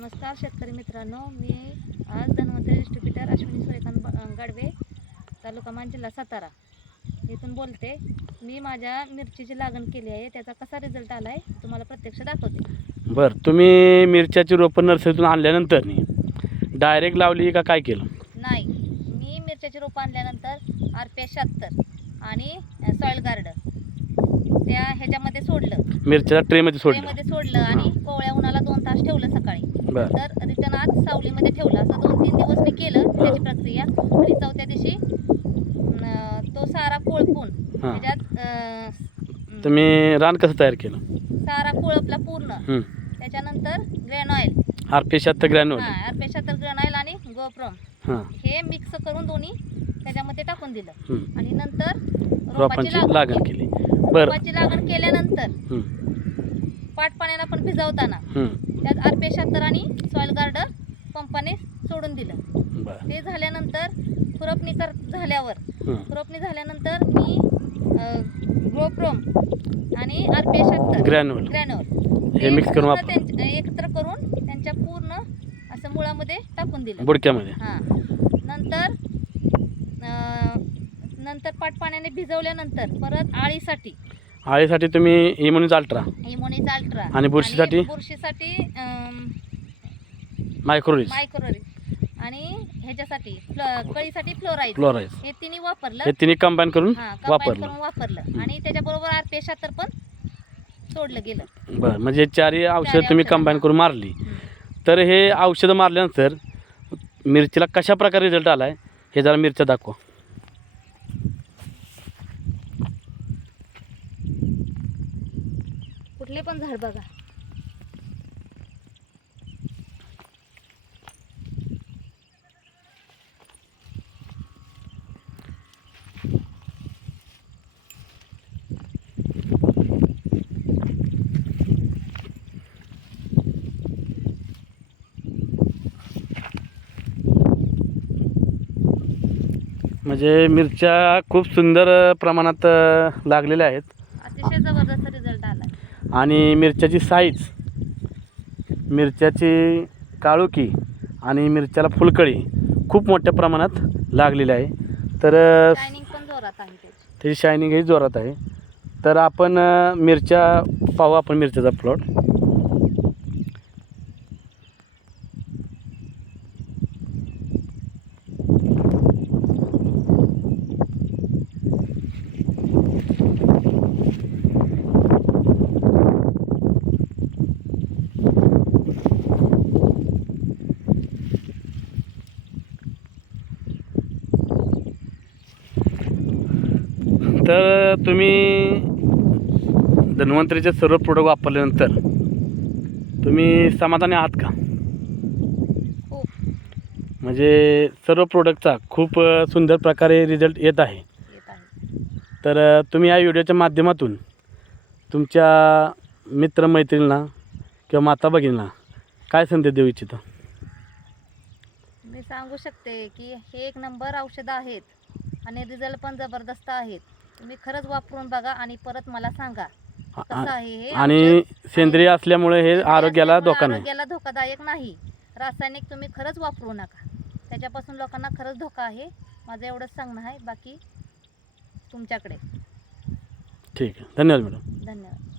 नमस्कार शेतकरी मित्रांनो. मी आज धन्वंतरी डिस्ट्रीब्युटर अश्विनी सूर्यकांत ब- गाडवे तालुका मान जिल्हा सातारा. इथून बोलते मी माझ्या मिरचीची लागण केली आहे त्याचा कसा रिझल्ट आला आहे तुम्हाला प्रत्यक्ष दाखवते. बरं तुम्ही मिरच्याची रोपं नर्सरीतून आणल्यानंतर डायरेक्ट लावली का काय केलं? नाही मी मिरच्याची रोपं आणल्यानंतर आर पी शहात्तर आणि सॉईल गार्ड त्या ह्याच्यामध्ये सोडलं. मिरच्याच्या ट्रेमध्ये सोडलं. सोडलं आणि कोवळ्या उन्हाला दोन तास ठेवलं सकाळी बरं तर रिटर्न आज सावलीमध्ये ठेवलं. असं दोन तीन दिवस मी केलं त्याची प्रक्रिया. आणि चौथ्या दिवशी तो सारा कोळपून त्याच्यात तुम्ही रान कसं तयार केलं? सारा कोळपला पूर्ण. हं. त्याच्यानंतर ग्रॅन ऑइल. आर पी शहात्तर ग्रॅन्युअल हां अर्पेशातर ग्रॅन ऑइल आणि गोप्रोम. हां. मिक्स करून दोन्ही त्याच्यामध्ये टाकून दिलं. आणि नंतर रोपाची लागण केली. रोपाची लागण केल्यानंतर पाण्याला पण भिजवताना. त्यात अर्पेशातर आणि सॉईल गार्डर पंपाने सोडून दिलं. ते झाल्यानंतर खुरपणी कर झाल्यावर. खुरपणी झाल्यानंतर मी ग्रोप्रोम आणि आर पी एस ग्रॅन्युअल. ग्रॅनोल हे mix करून एकत्र करून त्यांच्या पूर्ण असं मुळामध्ये टाकून दिलं. बुडक्यामध्ये. हां. नंतर नंतर पाट पाण्याने भिजवल्यानंतर परत आळीसाठी आळीसाठी तुम्ही इम्युनिज अल्ट्रा. इमोनिज अल्ट्रा. आणि बुरशीसाठी? बुरशीसाठी मायक्रोरिज मायक्रोरिज आणि ह्याच्यासाठी फ्ल- कळीसाठी फ्लोराईड फ्लोराईज हे तिन्ही वापरलं. हे तिन्ही कंबाईन करून हा कंबाईन वापरलं. करून वापरलं. आणि त्याच्याबरोबर आर पी शहात्तर पण सोडलं गेलं. बरं म्हणजे चारही औषधं तुम्ही औषधं, कंबाईन. करून मारली. तर हे औषधं मारल्यानंतर मिरचीला कशा प्रकारे रिझल्ट आला आहे हे जरा मिरच्या दाखवा. कुठले पण झाड बघा. म्हणजे मिरच्या खूप सुंदर प्रमाणात लागलेल्या आहेत. अतिशय जबरदस्त रिझल्ट आला आणि मिरच्याची साईज मिरच्याची काळुकी आणि मिरच्याला फुलकळी खूप मोठ्या प्रमाणात लागलेली आहे. तर त्याची. त्याची शायनिंग ही जोरात आहे. तर आपण मिरच्या पाहू आपण मिरच्याचा प्लॉट तर तुम्ही धन्वंतरीचे सर्व प्रोडक्ट वापरल्यानंतर तुम्ही समाधानी आहात का? खूप म्हणजे सर्व प्रोडक्टचा खूप सुंदर प्रकारे रिझल्ट येत आहे. तर तुम्ही या व्हिडिओच्या माध्यमातून तुमच्या मित्रमैत्रिणींना किंवा माता भगिनींना काय संदेश देऊ इच्छिता? मी सांगू शकते की हे एक नंबर औषधं आहेत आणि रिझल्ट पण जबरदस्त आहेत. तुम्ही खरंच वापरून बघा आणि परत मला सांगा. कसं आहे हे? आणि? सेंद्रिय असल्यामुळे हे आरोग्याला धोका नाही. आरोग्याला धोकादायक नाही. रासायनिक तुम्ही खरंच वापरू नका. त्याच्यापासून लोकांना खरंच धोका आहे. माझं एवढंच सांगणं आहे. बाकी तुमच्याकडे. ठीक आहे. धन्यवाद मॅडम. धन्यवाद.